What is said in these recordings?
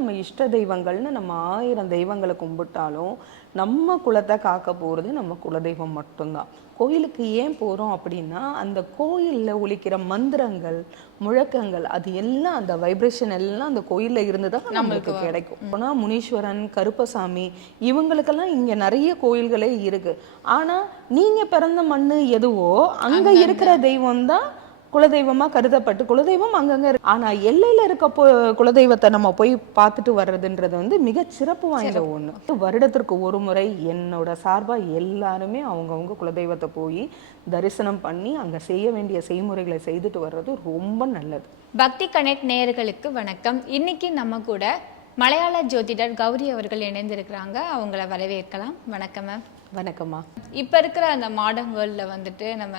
நம்ம இஷ்ட தெய்வங்கள்னு நம்ம ஆயிரம் தெய்வங்களை கும்பிட்டாலும் நம்ம குலத்தை காக்க போகிறது நம்ம குலதெய்வம் மட்டும்தான். கோயிலுக்கு ஏன் போகிறோம் அப்படின்னா அந்த கோயிலில் ஒலிக்கிற மந்திரங்கள் முழக்கங்கள் அது எல்லாம் அந்த வைப்ரேஷன் எல்லாம் அந்த கோயிலில் இருந்து தான் நம்மளுக்கு கிடைக்கும். ஆனால் முனீஸ்வரன் கருப்பசாமி இவங்களுக்கெல்லாம் இங்கே நிறைய கோயில்களே இருக்கு. ஆனால் நீங்கள் பிறந்த மண்ணு எதுவோ அங்கே இருக்கிற தெய்வம் தான் குலதெய்வமா கருதப்பட்டு குலதெய்வம் அங்கங்க இருக்கு. ஆனா எல்லையில இருக்க போ குலதெய்வத்தை நம்ம போய் பார்த்துட்டு வர்றதுன்றது வந்து மிக சிறப்பு வாய்ந்த ஒண்ணு. வருடத்திற்கு ஒரு முறை என்னோட சார்பா எல்லாருமே அவங்கவங்க குலதெய்வத்தை போய் தரிசனம் பண்ணி அங்க செய்ய வேண்டிய செய்முறைகளை செய்துட்டு வர்றது ரொம்ப நல்லது. பக்தி கனெக்ட் நேயர்களுக்கு வணக்கம். இன்னைக்கு நம்ம கூட மலையாள ஜோதிடர் கௌரி அவர்கள் இணைந்திருக்கிறாங்க. அவங்கள வரவேற்கலாம். வணக்கம் மேம். வணக்கம்மா. இப்போ இருக்கிற அந்த மாடர்ன் வேர்ல்டில் வந்துட்டு நம்ம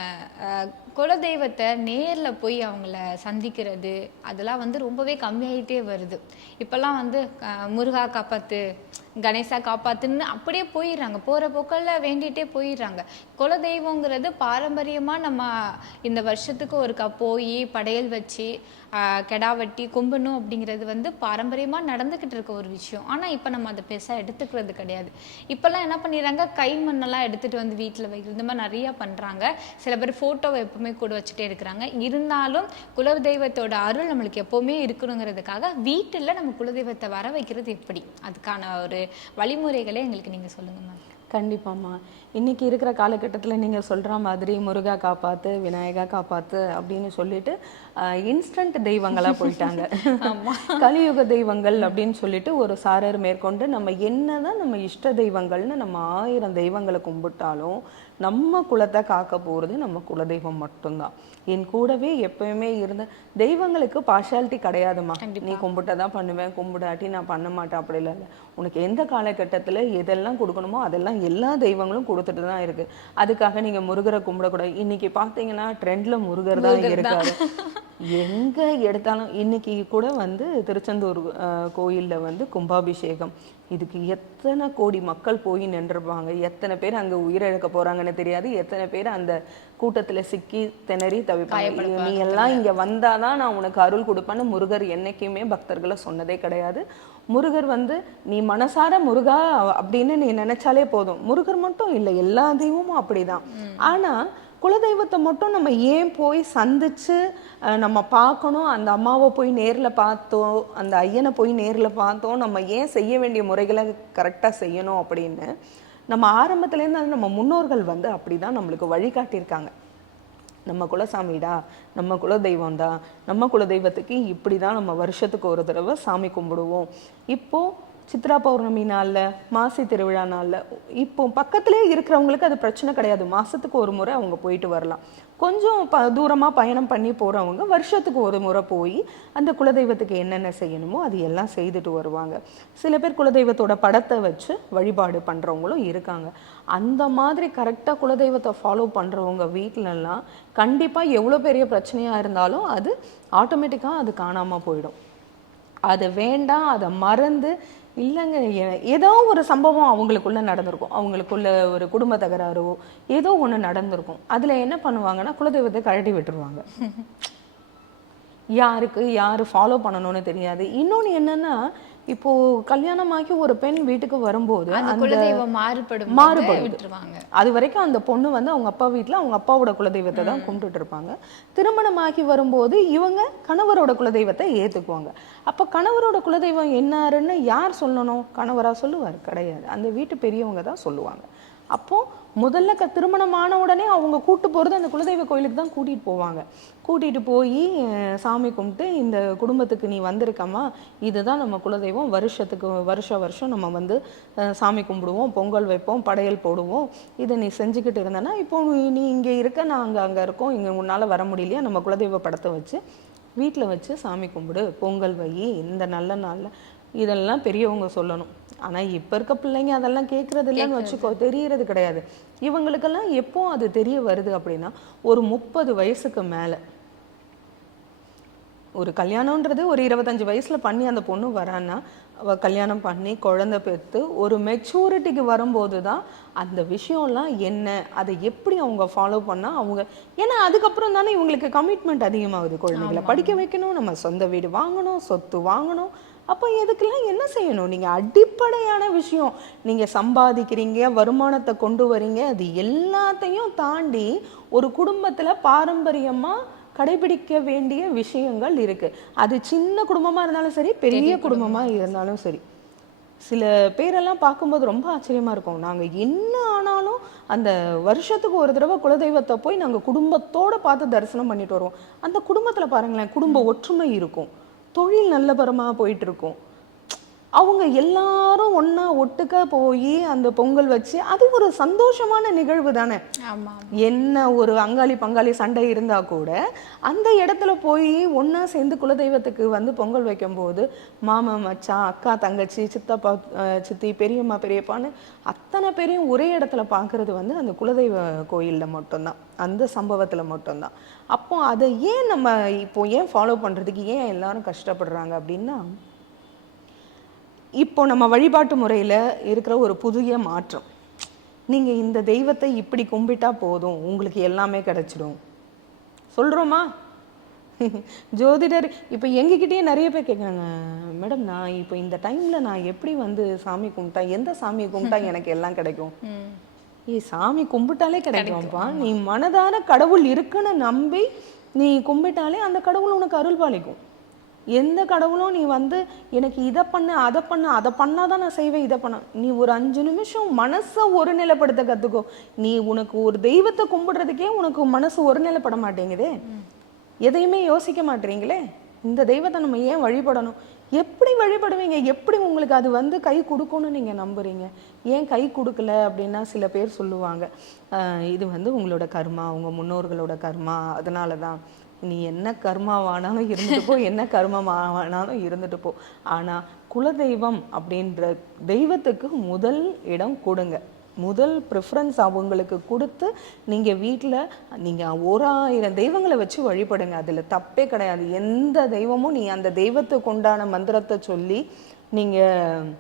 குலதெய்வத்தை நேரில் போய் அவங்கள சந்திக்கிறது அதெல்லாம் வந்து ரொம்பவே கம்மியாயிட்டே வருது. இப்போல்லாம் வந்து முருகா காப்பாத்து கணேசா காப்பாத்துன்னு அப்படியே போயிடுறாங்க. போகிற போக்கில் வேண்டிகிட்டே போயிடுறாங்க. குலதெய்வங்கிறது பாரம்பரியமாக நம்ம இந்த வருஷத்துக்கு ஒருக்கா போய் படையல் வச்சு ஆஹ், கெடா வெட்டி கும்பிடணும் அப்படிங்கிறது வந்து பாரம்பரியமாக நடந்துக்கிட்டு இருக்க ஒரு விஷயம். ஆனால் இப்போ நம்ம அதை பெருசாக எடுத்துக்கிறது கிடையாது. இப்போல்லாம் என்ன பண்ணிடுறாங்க? கை மண்ணெல்லாம் எடுத்துகிட்டு வந்து வீட்டில் வைக்கிறது இந்த மாதிரி நிறையா பண்ணுறாங்க சில பேர் ஃபோட்டோவை எப்பவுமே கூட வச்சுட்டே இருக்கிறாங்க. இருந்தாலும் குலதெய்வத்தோட அருள் நம்மளுக்கு எப்போவுமே இருக்கணுங்கிறதுக்காக வீட்டில் நம்ம குலதெய்வத்தை வர வைக்கிறது எப்படி? அதுக்கான ஒரு வழிமுறைகளை எங்களுக்கு நீங்கள் சொல்லுங்கள் மேம். கண்டிப்பாம்மா. இன்னைக்கு இருக்கிற காலகட்டத்தில் நீங்கள் சொல்கிற மாதிரி முருகா காப்பாத்து விநாயகா காப்பாத்து அப்படின்னு சொல்லிட்டு இன்ஸ்டன்ட் தெய்வங்களா போயிட்டாங்க. கலியுக தெய்வங்கள் அப்படின்னு சொல்லிட்டு ஒரு சாரர் மேற்கொண்டு நம்ம என்னதான் நம்ம இஷ்ட தெய்வங்கள்னு நம்ம ஆயிரம் தெய்வங்களை கும்பிட்டாலும் நம்ம குலத்தை காக்க போகிறது நம்ம குலதெய்வம் மட்டும்தான். என் கூடவே எப்பயுமே இருந்த தெய்வங்களுக்கு பார்ஷாலிட்டி கிடையாதுமா நீ கும்பிட்டதான் பண்ணுவேன் கும்பிடாட்டி நான் பண்ண மாட்டேன் அப்படி இல்லை உனக்கு எந்த காலகட்டத்தில் எதெல்லாம் கொடுக்கணுமோ அதெல்லாம் எல்லா தெய்வங்களும் கொடுத்துட்டு தான் இருக்கு. அதுக்காக நீங்க முருகரை கும்பிடக்கூடாது. இன்னைக்கு பார்த்தீங்கன்னா ட்ரெண்ட்ல முருகர் தான் இருக்காரு. எங்க எடுத்தாலும் இன்னைக்கு கூட வந்து திருச்செந்தூர் கோயில்ல வந்து கும்பாபிஷேகம். இதுக்கு எத்தனை கோடி மக்கள் போய் நின்றுருப்பாங்க. எத்தனை பேர் அங்க உயிரிழக்க போறாங்கன்னு தெரியாது. எத்தனை பேர் அந்த கூட்டத்துல சிக்கி திணறி தவிப்பாங்க. நீ எல்லாம் இங்க வந்தாதான் நான் உனக்கு அருள் கொடுப்பேன்னு முருகர் என்னைக்குமே பக்தர்களை சொன்னதே கிடையாது. முருகர் வந்து நீ மனசார முருகா அப்படின்னு நீ நினைச்சாலே போதும். முருகர் மட்டும் இல்லை எல்லா தெய்வமும் அப்படிதான். ஆனா குலதெய்வத்தை மட்டும் நம்ம ஏன் போய் சந்திச்சு அஹ், நம்ம பார்க்கணும்? அந்த அம்மாவை போய் நேர்ல பார்த்தோம் அந்த ஐயனை போய் நேர்ல பார்த்தோம் நம்ம ஏன் செய்ய வேண்டிய முறைகளை கரெக்டாக செய்யணும் அப்படின்னு நம்ம ஆரம்பத்துலேருந்து அது நம்ம முன்னோர்கள் வந்து அப்படிதான் நம்மளுக்கு வழிகாட்டியிருக்காங்க. நம்ம குலசாமிடா நம்ம குலதெய்வம் தான் நம்ம குலதெய்வத்துக்கு இப்படி தான் நம்ம வருஷத்துக்கு ஒரு தடவை சாமி கும்பிடுவோம். இப்போ சித்ரா பௌர்ணமி நாளில் மாசி திருவிழா நாளில் இப்போ பக்கத்துலேயே இருக்கிறவங்களுக்கு அது பிரச்சனை கிடையாது. மாசத்துக்கு ஒரு முறை அவங்க போயிட்டு வரலாம். கொஞ்சம் ப தூரமாக பயணம் பண்ணி போகிறவங்க வருஷத்துக்கு ஒரு முறை போய் அந்த குலதெய்வத்துக்கு என்னென்ன செய்யணுமோ அது எல்லாம் செய்துட்டு வருவாங்க. சில பேர் குலதெய்வத்தோட படத்தை வச்சு வழிபாடு பண்ணுறவங்களும் இருக்காங்க. அந்த மாதிரி கரெக்டாக குலதெய்வத்தை ஃபாலோ பண்ணுறவங்க வீட்டிலலாம் கண்டிப்பாக எவ்வளோ பெரிய பிரச்சனையாக இருந்தாலும் அது ஆட்டோமேட்டிக்காக அது காணாமல் போயிடும். அது வேண்டாம் அதை மறந்து இல்லைங்க. ஏதோ ஒரு சம்பவம் அவங்களுக்குள்ள நடந்திருக்கும். அவங்களுக்குள்ள ஒரு குடும்ப தகராறோ ஏதோ ஒன்று நடந்திருக்கும். அதில் என்ன பண்ணுவாங்கன்னா குலதெய்வத்தை கழட்டி விட்டுருவாங்க. யாருக்கு யார் ஃபாலோ பண்ணணும்னு தெரியாது. இன்னொன்று என்னன்னா இப்போ கல்யாணமாகி ஒரு பெண் வீட்டுக்கு வரும்போது அந்த மாறுபடும் மாறுபடுது. விட்டுருவாங்க. அது வரைக்கும் அந்த பொண்ணு வந்து அவங்க அப்பா வீட்ல அவங்க அப்பாவோட குலதெய்வத்தை தான் கும்பிட்டுட்டு இருப்பாங்க. திருமணமாகி வரும்போது இவங்க கணவரோட குலதெய்வத்தை ஏத்துக்குவாங்க. அப்ப கணவரோட குலதெய்வம் என்னாருன்னு யார் சொல்லணும்? கணவரா சொல்லுவார். கிடையாது. அந்த வீட்டு பெரியவங்க தான் சொல்லுவாங்க. அப்போது முதல்ல க திருமணமான உடனே அவங்க கூட்டு போகிறது அந்த குலதெய்வ கோயிலுக்கு தான் கூட்டிட்டு போவாங்க. கூட்டிகிட்டு போய் சாமி கும்பிட்டு இந்த குடும்பத்துக்கு நீ வந்திருக்கம்மா இதுதான் நம்ம குலதெய்வம். வருஷத்துக்கு வருஷம் வருஷம் நம்ம வந்து சாமி கும்பிடுவோம் பொங்கல் வைப்போம் படையல் போடுவோம். இதை நீ செஞ்சுக்கிட்டு இருந்தேன்னா இப்போ நீ- நீ இங்கே இருக்க நான் அங்கே அங்கே இருக்கோம் இங்கே உன்னால் வர முடியலையா? நம்ம குலதெய்வ படத்தை வச்சு வீட்டில் வச்சு சாமி கும்பிடு பொங்கல் வை இந்த நல்ல நாளில். இதெல்லாம் பெரியவங்க சொல்லணும். ஆனால் இப்போ இருக்க பிள்ளைங்க அதெல்லாம் கேட்கறது இல்லைன்னு வச்சுக்கோ தெரியறது கிடையாது. இவங்களுக்கெல்லாம் எப்போ அது தெரிய வருது அப்படின்னா ஒரு முப்பது வயசுக்கு மேலே. ஒரு கல்யாணம்ன்றது ஒரு இருபத்தஞ்சு வயசுல பண்ணி அந்த பொண்ணு வரான்னா அவ கல்யாணம் பண்ணி குழந்தை பெற்று ஒரு மெச்சூரிட்டிக்கு வரும்போது தான் அந்த விஷயம்லாம் என்ன அதை எப்படி அவங்க ஃபாலோ பண்ணா அவங்க ஏன்னா அதுக்கப்புறம் தானே இவங்களுக்கு கமிட்மெண்ட் அதிகமாகுது குழந்தைகளை. படிக்க வைக்கணும் நம்ம சொந்த வீடு வாங்கணும் சொத்து வாங்கணும். அப்போ இதுக்கெல்லாம் என்ன செய்யணும்? நீங்க அடிப்படையான விஷயம். நீங்க சம்பாதிக்கிறீங்க வருமானத்தை கொண்டு வரீங்க அது எல்லாத்தையும் தாண்டி ஒரு குடும்பத்துல பாரம்பரியமா கடைபிடிக்க வேண்டிய விஷயங்கள் இருக்கு. அது சின்ன குடும்பமா இருந்தாலும் சரி பெரிய குடும்பமா இருந்தாலும் சரி. சில பேரெல்லாம் பார்க்கும்போது ரொம்ப ஆச்சரியமா இருக்கும். நாங்க என்ன ஆனாலும் அந்த வருஷத்துக்கு ஒரு தடவை குலதெய்வத்தை போய் நாங்க குடும்பத்தோட பார்த்து தரிசனம் பண்ணிட்டு வருவோம். அந்த குடும்பத்துல பாருங்களேன் குடும்ப ஒற்றுமை இருக்கும். தொழில் நல்லபரமா போயிட்டுருக்கும். அவங்க எல்லாரும் ஒண்ணா ஒட்டுக்க போய் அந்த பொங்கல் வச்சு அது ஒரு சந்தோஷமான நிகழ்வு தானே. என்ன ஒரு அங்காளி பங்காளி சண்டை இருந்தா கூட அந்த இடத்துல போய் ஒண்ணா சேர்ந்து குலதெய்வத்துக்கு வந்து பொங்கல் வைக்கும்போது மாமன் மச்சான் அக்கா தங்கச்சி சித்தப்பா சித்தி பெரியம்மா பெரியப்பான்னு அத்தனை பேரையும் ஒரே இடத்துல பார்க்கிறது வந்து அந்த குலதெய்வ கோயில்ல மட்டும்தான். அந்த சம்பவத்துல மட்டும்தான். அப்போ அதை ஏன் நம்ம இப்போ ஏன் ஃபாலோ பண்றதுக்கு ஏன் எல்லாரும் கஷ்டப்படுறாங்க அப்படின்னா இப்போ நம்ம வழிபாட்டு முறையில் இருக்கிற ஒரு புதிய மாற்றம். நீங்கள் இந்த தெய்வத்தை இப்படி கும்பிட்டா போதும் உங்களுக்கு எல்லாமே கிடைச்சிடும். சொல்கிறோமா ஜோதிடர் இப்போ எங்ககிட்டயே நிறைய பேர் கேட்குறாங்க மேடம் நான் இப்போ இந்த டைமில் நான் எப்படி வந்து சாமி கும்பிட்டா எந்த சாமியை கும்பிட்டா எனக்கு எல்லாம் கிடைக்கும்? ஏய் சாமி கும்பிட்டாலே கிடைக்கும்ப்பா. நீ மனதார கடவுள் இருக்குன்னு நம்பி நீ கும்பிட்டாலே அந்த கடவுள் உனக்கு அருள் பாலிக்கும் எந்த கடவுளும் நீ வந்து எனக்கு இதை பண்ணு அதை பண்ணு அதை பண்ணாதான் நான் செய்வேன் இதை பண்ண. நீ ஒரு அஞ்சு நிமிஷம் மனசை ஒருநிலைப்படுத்த கத்துக்கோ. நீ உனக்கு ஒரு தெய்வத்தை கும்பிடுறதுக்கே உனக்கு மனசு ஒருநிலைப்பட மாட்டேங்குதே. எதையுமே யோசிக்க மாட்டேறீங்களே இந்த தெய்வத்தை நம்ம ஏன் வழிபடணும்? எப்படி வழிபடுவீங்க? எப்படி உங்களுக்கு அது வந்து கை கொடுக்கும்னு நீங்க நம்புறீங்க? ஏன் கை கொடுக்கல அப்படின்னா சில பேர் சொல்லுவாங்க. இது வந்து உங்களோட கர்மா உங்க முன்னோர்களோட கர்மா அதனால தான் நீ என்ன கர்மாவானாலும் இருந்துட்டு போ என்ன கர்மமாவானாலும் இருந்துட்டு போ. ஆனால் குலதெய்வம் அப்படின்ற தெய்வத்துக்கு முதல் இடம் கொடுங்க. முதல் ப்ரிஃபரன்ஸ் அவங்களுக்கு கொடுத்து நீங்கள் வீட்டில் நீங்கள் ஓராயிரம் தெய்வங்களை வச்சு வழிபடுங்க. அதில் தப்பே கிடையாது. எந்த தெய்வமும் நீ அந்த தெய்வத்துக்கு உண்டான மந்திரத்தை சொல்லி நீங்கள்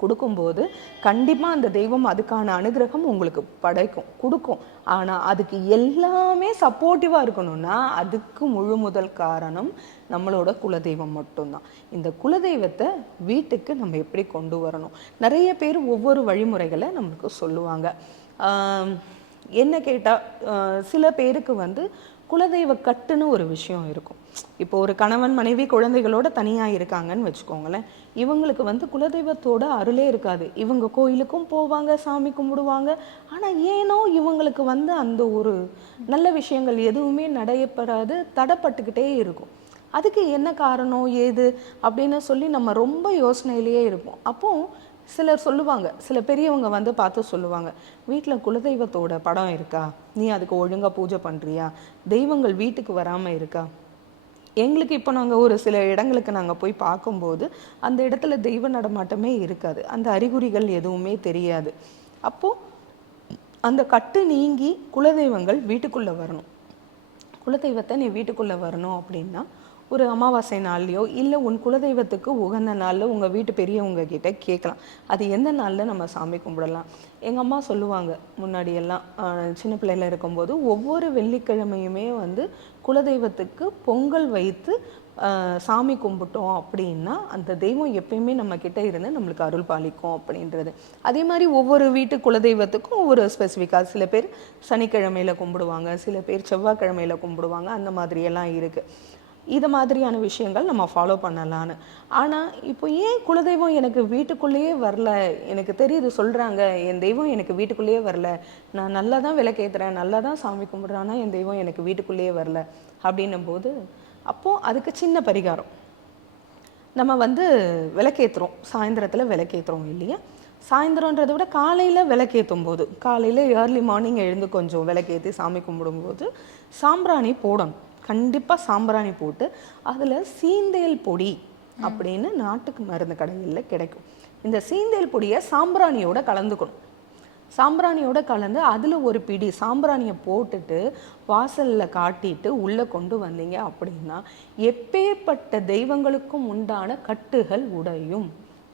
கொடுக்கும்போது கண்டிப்பாக அந்த தெய்வம் அதுக்கான அனுகிரகம் உங்களுக்கு படைக்கும் கொடுக்கும். ஆனால் அதுக்கு எல்லாமே சப்போர்ட்டிவாக இருக்கணும்னா அதுக்கு முழு முதல் காரணம் நம்மளோட குலதெய்வம் மட்டும்தான். இந்த குலதெய்வத்தை வீட்டுக்கு நம்ம எப்படி கொண்டு வரணும்? நிறைய பேர் ஒவ்வொரு வழிமுறைகளை நம்மளுக்கு சொல்லுவாங்க. என்ன கேட்டால் சில பேருக்கு வந்து குலதெய்வ கட்டுன்னு ஒரு விஷயம் இருக்கும். இப்போ ஒரு கணவன் மனைவி குழந்தைகளோட தனியா இருக்காங்கன்னு வச்சுக்கோங்களேன். இவங்களுக்கு வந்து குலதெய்வத்தோட அருளே இருக்காது. இவங்க கோயிலுக்கும் போவாங்க சாமி கும்பிடுவாங்க. ஆனா ஏனோ இவங்களுக்கு வந்து அந்த ஒரு நல்ல விஷயங்கள் எதுவுமே நடைபெறாது தடைப்பட்டுக்கிட்டே இருக்கும். அதுக்கு என்ன காரணம் ஏது? அப்படின்னு சொல்லி நம்ம ரொம்ப யோசனையிலேயே இருப்போம். அப்போ சிலர் சொல்லுவாங்க சில பெரியவங்க வந்து பார்த்து சொல்லுவாங்க வீட்டில் குலதெய்வத்தோட படம் இருக்கா? நீ அதுக்கு ஒழுங்காக பூஜை பண்ணுறியா தெய்வங்கள் வீட்டுக்கு வராமல் இருக்கா? எங்களுக்கு இப்போ நாங்கள் ஒரு சில இடங்களுக்கு நாங்கள் போய் பார்க்கும்போது அந்த இடத்துல தெய்வ நடமாட்டமே இருக்காது. அந்த அறிகுறிகள் எதுவுமே தெரியாது. அப்போ அந்த கட்டு நீங்கி குலதெய்வங்கள் வீட்டுக்குள்ளே வரணும். குலதெய்வத்தை நீ வீட்டுக்குள்ளே வரணும் அப்படின்னா ஒரு அமாவாசை நாள்லையோ இல்லை உன் குலதெய்வத்துக்கு உகந்த நாளில் உங்கள் வீட்டு பெரியவங்க கிட்ட கேட்கலாம் அது எந்த நாளில் நம்ம சாமி கும்பிடலாம். எங்கள் அம்மா சொல்லுவாங்க முன்னாடியெல்லாம் சின்ன பிள்ளையில இருக்கும்போது ஒவ்வொரு வெள்ளிக்கிழமையுமே வந்து குலதெய்வத்துக்கு பொங்கல் வைத்து சாமி கும்பிட்டோம் அப்படின்னா அந்த தெய்வம் எப்பயுமே நம்ம கிட்ட இருந்து நம்மளுக்கு அருள் பாலிக்கும் அப்படின்றது. அதே மாதிரி ஒவ்வொரு வீட்டு குலதெய்வத்துக்கும் ஒவ்வொரு ஸ்பெசிஃபிக்காக சில பேர் சனிக்கிழமையில் கும்பிடுவாங்க சில பேர் செவ்வாய்க்கிழமையில கும்பிடுவாங்க அந்த மாதிரியெல்லாம் இருக்குது இது மாதிரியான விஷயங்கள் நம்ம ஃபாலோ பண்ணலான்னு ஆனால் இப்போ ஏன் குலதெய்வம் எனக்கு வீட்டுக்குள்ளேயே வரல? எனக்கு தெரியுது சொல்கிறாங்க என் தெய்வம் எனக்கு வீட்டுக்குள்ளேயே வரல. நான் நல்லா தான் விளக்கேற்றுறேன் நல்லா தான் சாமி கும்பிட்றேன் என் தெய்வம் எனக்கு வீட்டுக்குள்ளேயே வரல. அப்படின்னும் போது அப்போது அதுக்கு சின்ன பரிகாரம். நம்ம வந்து விளக்கேற்றுறோம் சாயந்தரத்தில் விளக்கேற்றுறோம் இல்லையா? சாயந்தரன்றதை விட காலையில் விளக்கேற்றும் போது காலையில் ஏர்லி மார்னிங் எழுந்து கொஞ்சம் விளக்கேற்றி சாமி கும்பிடும்போது சாம்பிராணி போடணும். கண்டிப்பாக சாம்பிராணி போட்டு அதில் சீந்தேல் பொடி அப்படின்னு நாட்டுக்கு மருந்து கடைகளில் கிடைக்கும். இந்த சீந்தேல் பொடியை சாம்பிராணியோட கலந்துக்கணும். சாம்பிராணியோட கலந்து அதில் ஒரு பிடி சாம்பிராணியை போட்டுட்டு வாசலில் காட்டிட்டு உள்ளே கொண்டு வந்தீங்க அப்படின்னா எப்பேற்பட்ட தெய்வங்களுக்கும் உண்டான கட்டுகள் உடையும்.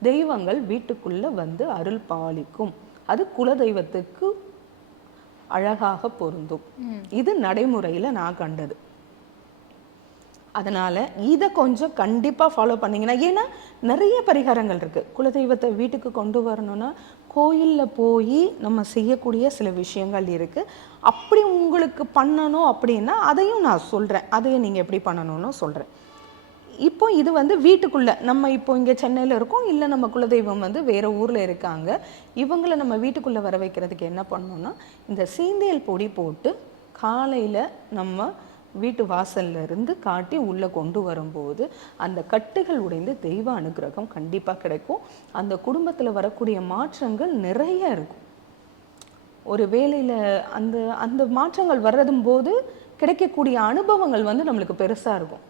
தெய்வங்கள் வீட்டுக்குள்ள வந்து அருள் பாலிக்கும். அது குலதெய்வத்துக்கு அழகாக பொருந்தும். இது நடைமுறையில் நான் கண்டது. அதனால் இதை கொஞ்சம் கண்டிப்பாக ஃபாலோ பண்ணிங்கன்னா ஏன்னா நிறைய பரிகாரங்கள் இருக்குது குலதெய்வத்தை வீட்டுக்கு கொண்டு வரணும்னா கோயிலில் போய் நம்ம செய்யக்கூடிய சில விஷயங்கள் இருக்குது அப்படி உங்களுக்கு பண்ணணும் அப்படின்னா அதையும் நான் சொல்கிறேன் அதையும் நீங்கள் எப்படி பண்ணணும்னு சொல்கிறேன் இப்போ இது வந்து வீட்டுக்குள்ளே நம்ம இப்போ இங்கே சென்னையில் இருக்கோம் இல்லை நம்ம குலதெய்வம் வந்து வேறு ஊரில் இருக்காங்க. இவங்கள நம்ம வீட்டுக்குள்ளே வர வைக்கிறதுக்கு என்ன பண்ணோம்னா இந்த சீந்தியல் பொடி போட்டு காலையில் நம்ம வீட்டு வாசல்ல இருந்து காட்டி உள்ளே கொண்டு வரும்போது அந்த கட்டுகள் உடைந்து தெய்வ அனுகிரகம் கண்டிப்பாக கிடைக்கும். அந்த குடும்பத்தில் வரக்கூடிய மாற்றங்கள் நிறைய இருக்கும். ஒரு வேலையில் அந்த அந்த மாற்றங்கள் வர்றதும் போது கிடைக்கக்கூடிய அனுபவங்கள் வந்து நம்மளுக்கு பெருசா இருக்கும்.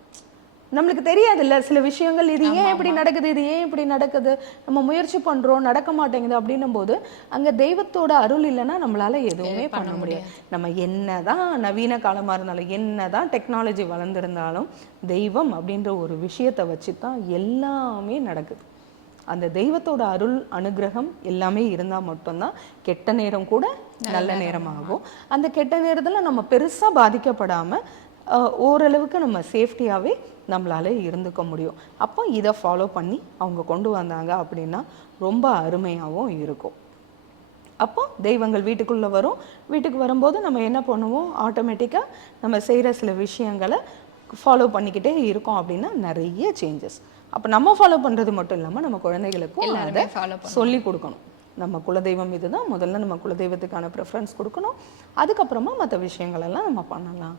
நம்மளுக்கு தெரியாதுல்ல சில விஷயங்கள் இது ஏன் இப்படி நடக்குது இது ஏன் இப்படி நடக்குது நம்ம முயற்சி பண்றோம் நடக்க மாட்டேங்குது அப்படின்னும் போது அங்க தெய்வத்தோட அருள் இல்லைன்னா நம்மளால எதுவுமே பண்ண முடியாது. நம்ம என்னதான் நவீன காலமா இருந்தாலும் என்னதான் டெக்னாலஜி வளர்ந்திருந்தாலும் தெய்வம் அப்படின்ற ஒரு விஷயத்தை வச்சு தான் எல்லாமே நடக்குது. அந்த தெய்வத்தோட அருள் அனுகிரகம் எல்லாமே இருந்தால் மட்டும்தான் கெட்ட நேரம் கூட நல்ல நேரம். ஆகும் அந்த கெட்ட நேரத்தில் நம்ம பெருசாக பாதிக்கப்படாமல் ஓரளவுக்கு நம்ம சேஃப்டியாகவே நம்மளால இருந்துக்க முடியும். அப்போ இதை ஃபாலோ பண்ணி அவங்க கொண்டு வந்தாங்க அப்படின்னா ரொம்ப அருமையாகவும் இருக்கும். அப்போ தெய்வங்கள் வீட்டுக்குள்ளே வரும். வீட்டுக்கு வரும்போது நம்ம என்ன பண்ணுவோம்? ஆட்டோமேட்டிக்காக நம்ம செய்கிற சில விஷயங்களை ஃபாலோ பண்ணிக்கிட்டே இருக்கோம் அப்படின்னா நிறைய சேஞ்சஸ் அப்போ நம்ம ஃபாலோ பண்ணுறது மட்டும் இல்லாமல் நம்ம குழந்தைகளுக்கும் அதை சொல்லி கொடுக்கணும். நம்ம குலதெய்வம் இதுதான். முதல்ல நம்ம குலதெய்வத்துக்கான ப்ரிஃபரன்ஸ் கொடுக்கணும். அதுக்கப்புறமா மற்ற விஷயங்கள் எல்லாம் நம்ம பண்ணலாம்.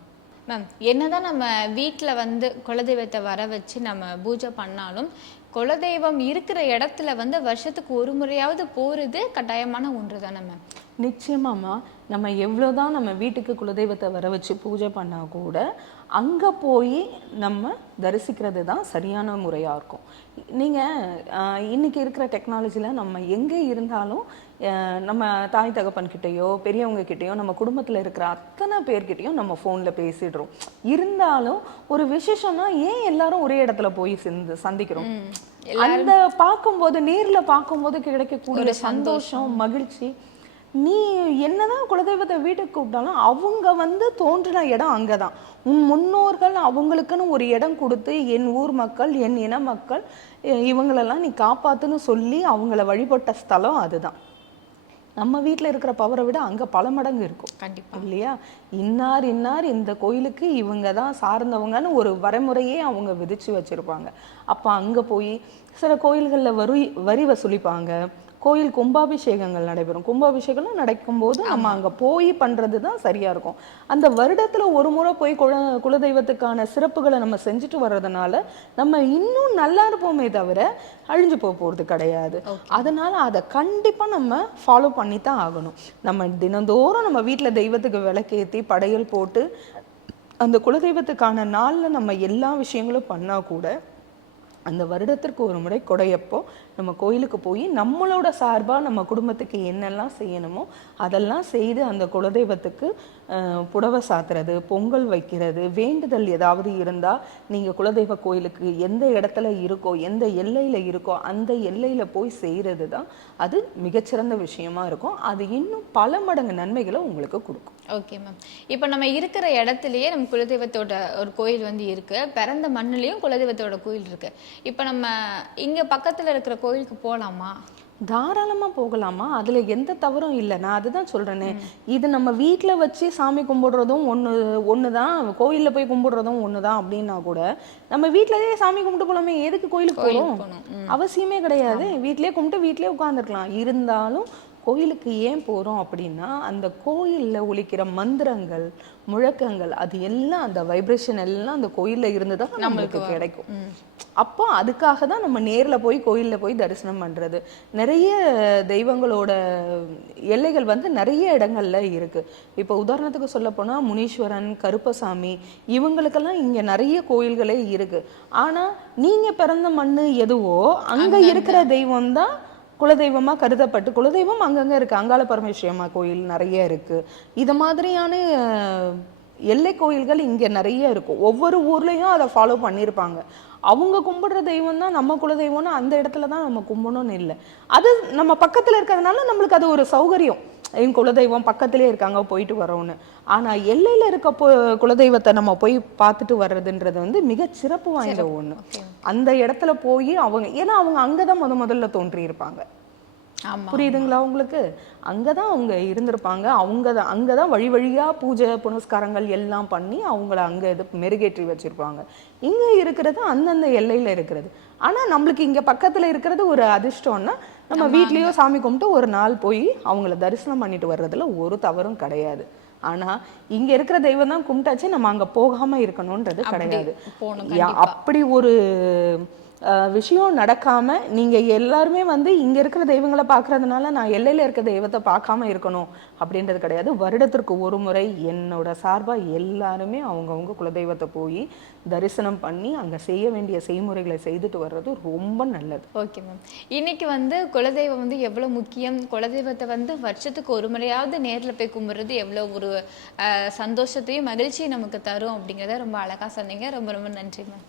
மேம் என்னதான் நம்ம வீட்டில் வந்து குலதெய்வத்தை வர வச்சு நம்ம பூஜை பண்ணாலும் குலதெய்வம் இருக்கிற இடத்துல வந்து வருஷத்துக்கு ஒரு முறையாவது போகிறது கட்டாயமான ஒன்று தானே மேம் நிச்சயமாம்மா நம்ம எவ்வளோதான் நம்ம வீட்டுக்கு குலதெய்வத்தை வர வச்சு பூஜை பண்ணால் கூட அங்கே போய் நம்ம தரிசிக்கிறது தான் சரியான முறையாக இருக்கும். நீங்கள் இன்னைக்கு இருக்கிற டெக்னாலஜியில் நம்ம எங்கே இருந்தாலும் நம்ம தாய் தகப்பன்கிட்டயோ பெரியவங்க கிட்டயோ நம்ம குடும்பத்தில் இருக்கிற அத்தனை பேர்கிட்டயும் நம்ம ஃபோனில் பேசிடுறோம். இருந்தாலும் ஒரு விசேஷம்னா ஏன் எல்லாரும் ஒரே இடத்துல போய் சேர்ந்து சந்திக்கிறோம்? அந்த பார்க்கும்போது நேர்ல பார்க்கும்போது கிடைக்கக்கூடிய சந்தோஷம் மகிழ்ச்சி நீ என்னதான் குலதெய்வத்தை வீட்டுக்கு கூப்பிட்டாலும் அவங்க வந்து தோன்றின இடம் அங்கதான். உன் முன்னோர்கள் அவங்களுக்குன்னு ஒரு இடம் கொடுத்து என் ஊர் மக்கள் என் இன மக்கள் இவங்களெல்லாம் நீ காப்பாத்துன்னு சொல்லி அவங்கள வழிபட்ட ஸ்தலம் அதுதான். நம்ம வீட்டில் இருக்கிற பவரை விட அங்க பல மடங்கு இருக்கும். கண்டிப்பா. இல்லையா? இன்னார் இன்னார் இந்த கோயிலுக்கு இவங்க தான் சார்ந்தவங்கன்னு ஒரு வரைமுறையே அவங்க விதிச்சு வச்சிருப்பாங்க. அப்ப அங்க போய் சில கோயில்கள்ல வரி வரி வசூலிப்பாங்க. கோயில் கும்பாபிஷேகங்கள் நடைபெறும். கும்பாபிஷேகம் நடக்கும்போது நம்ம அங்க போய் பண்றது தான் சரியா இருக்கும். அந்த வருடத்துல ஒரு முறை போய் குல குலதெய்வத்துக்கான சிறப்புகளை நம்ம செஞ்சுட்டு வர்றதுனால நம்ம இன்னும் நல்லா இருப்போமே தவிர அழிஞ்சு போக போறது கிடையாது. அதனால அதை கண்டிப்பா நம்ம ஃபாலோ பண்ணி தான் ஆகணும். நம்ம தினந்தோறும் நம்ம வீட்ல தெய்வத்துக்கு விளக்கேத்தி படையல் போட்டு அந்த குலதெய்வத்துக்கான நாள்ல நம்ம எல்லா விஷயங்களும் பண்ணா கூட அந்த வருடத்திற்கு ஒரு முறை கொடையப்போ நம்ம கோயிலுக்கு போய் நம்மளோட சார்பாக நம்ம குடும்பத்துக்கு என்னெல்லாம் செய்யணுமோ அதெல்லாம் செய்து அந்த குலதெய்வத்துக்கு புடவை சாத்துறது பொங்கல் வைக்கிறது வேண்டுதல் ஏதாவது இருந்தால் நீங்கள் குலதெய்வ கோயிலுக்கு எந்த இடத்துல இருக்கோ எந்த எல்லையில் இருக்கோ அந்த எல்லையில் போய் செய்கிறது தான் அது மிகச்சிறந்த விஷயமா இருக்கும். அது இன்னும் பல மடங்கு நன்மைகளை உங்களுக்கு கொடுக்கும். Okay ma'am. இப்போ நம்ம இருக்கிற இடத்துலையே நம்ம குலதெய்வத்தோட ஒரு கோயில் வந்து இருக்குது பிறந்த மண்ணுலேயும் குலதெய்வத்தோட கோயில் இருக்குது இப்போ நம்ம இங்கே பக்கத்தில் இருக்கிற கோயிலுக்கு போலாமா? தாராளமா போகலாமா? அதுல எந்த தவறும் இல்லை. நான் அதுதான் சொல்றேனே. இது நம்ம வீட்ல வச்சு சாமி கும்பிடுறதும் ஒண்ணு ஒண்ணுதான். கோயில்ல போய் கும்பிடுறதும் ஒண்ணுதான் அப்படின்னா கூட நம்ம வீட்லயே சாமி கும்பிட்டு போலாமே. எதுக்கு கோயிலுக்கு போறோம்? போகணும். ம். அவசியமே கிடையாது. வீட்லயே கும்பிட்டு வீட்லயே உட்காந்துருக்கலாம் இருந்தாலும் கோயிலுக்கு ஏன் போறோம் அப்படின்னா அந்த கோயில்ல ஒலிக்கிற மந்திரங்கள் முழக்கங்கள் அது எல்லாம் அந்த வைப்ரேஷன் எல்லாம் அந்த கோயில்ல இருந்து தான் நம்மளுக்கு கிடைக்கும். அப்போ அதுக்காக தான் நம்ம நேர்ல போய் கோயில்ல போய் தரிசனம் பண்றது. நிறைய தெய்வங்களோட எல்லைகள் வந்து நிறைய இடங்கள்ல இருக்கு. இப்போ உதாரணத்துக்கு சொல்ல போனா முனீஸ்வரன் கருப்பசாமி இவங்களுக்கெல்லாம் இங்க நிறைய கோயில்களே இருக்கு. ஆனா நீங்க பிறந்த மண்ணு எதுவோ அங்க இருக்கிற தெய்வம் தான் குலதெய்வமாக கருதப்பட்டு குலதெய்வம் அங்கங்கே இருக்குது அங்காள பரமேஸ்வரியம்மா கோயில் நிறைய இருக்குது இது மாதிரியான எல்லை கோயில்கள் இங்கே நிறைய இருக்கும் ஒவ்வொரு ஊர்லேயும் அதை ஃபாலோ பண்ணியிருப்பாங்க அவங்க கும்பிடுற தெய்வம் தான் நம்ம குலதெய்வம்னு அந்த இடத்துல தான் நம்ம கும்பிடணும்னு இல்லை. அது நம்ம பக்கத்தில் இருக்கிறதுனால நம்மளுக்கு அது ஒரு சௌகரியம். என் குலதெய்வம் பக்கத்திலே இருக்காங்க போயிட்டு வரோம்னு ஆனா எல்லையில இருக்க போ குலதெய்வத்தை நம்ம போய் பார்த்துட்டு வர்றதுன்றது வந்து மிக சிறப்பு வாய்ந்த ஒண்ணு. ஓகே அந்த இடத்துல போய் அவங்க ஏன்னா அவங்க அங்கதான் முத முதல்ல தோன்றி இருப்பாங்க ஆமா புரியுதுங்களா உங்களுக்கு? அங்கதான் அவங்க இருந்திருப்பாங்க. அவங்க தான் அங்கதான் வழி வழியா பூஜை புனஸ்காரங்கள் எல்லாம் பண்ணி அவங்கள அங்க இது மெருகேற்றி வச்சிருப்பாங்க. இங்க இருக்கிறது அந்தந்த எல்லையில இருக்கிறது. ஆனா நம்மளுக்கு இங்க பக்கத்துல இருக்கிறது ஒரு அதிர்ஷ்டம்னா நம்ம வீட்லயோ சாமி கும்பிட்டு ஒரு நாள் போய் அவங்கள தரிசனம் பண்ணிட்டு வர்றதுல ஒரு தவறும் கிடையாது. ஆனா இங்க இருக்கிற தெய்வம் தான் கும்பிட்டாச்சு நம்ம அங்க போகாம இருக்கணும்ன்றது கிடையாது. அப்படி ஒரு விஷயம் நடக்காமல் நீங்கள் எல்லாருமே வந்து இங்கே இருக்கிற தெய்வங்களை பார்க்கறதுனால நான் எல்லையில் இருக்க தெய்வத்தை பார்க்காம இருக்கணும் அப்படின்றது கிடையாது. வருடத்திற்கு ஒரு முறை என்னோட சார்பாக எல்லாருமே அவங்கவுங்க குலதெய்வத்தை போய் தரிசனம் பண்ணி அங்கே செய்ய வேண்டிய செய்முறைகளை செய்துட்டு வர்றது ரொம்ப நல்லது. Okay ma'am. இன்னைக்கு வந்து குலதெய்வம் வந்து எவ்வளோ முக்கியம்? குலதெய்வத்தை வந்து வருஷத்துக்கு ஒரு முறையாவது நேரில் போய் கும்பிடுறது எவ்வளோ ஒரு சந்தோஷத்தையும் மகிழ்ச்சியும் நமக்கு தரும் அப்படிங்கிறத ரொம்ப அழகாக சொன்னீங்க. ரொம்ப ரொம்ப நன்றி மேம்.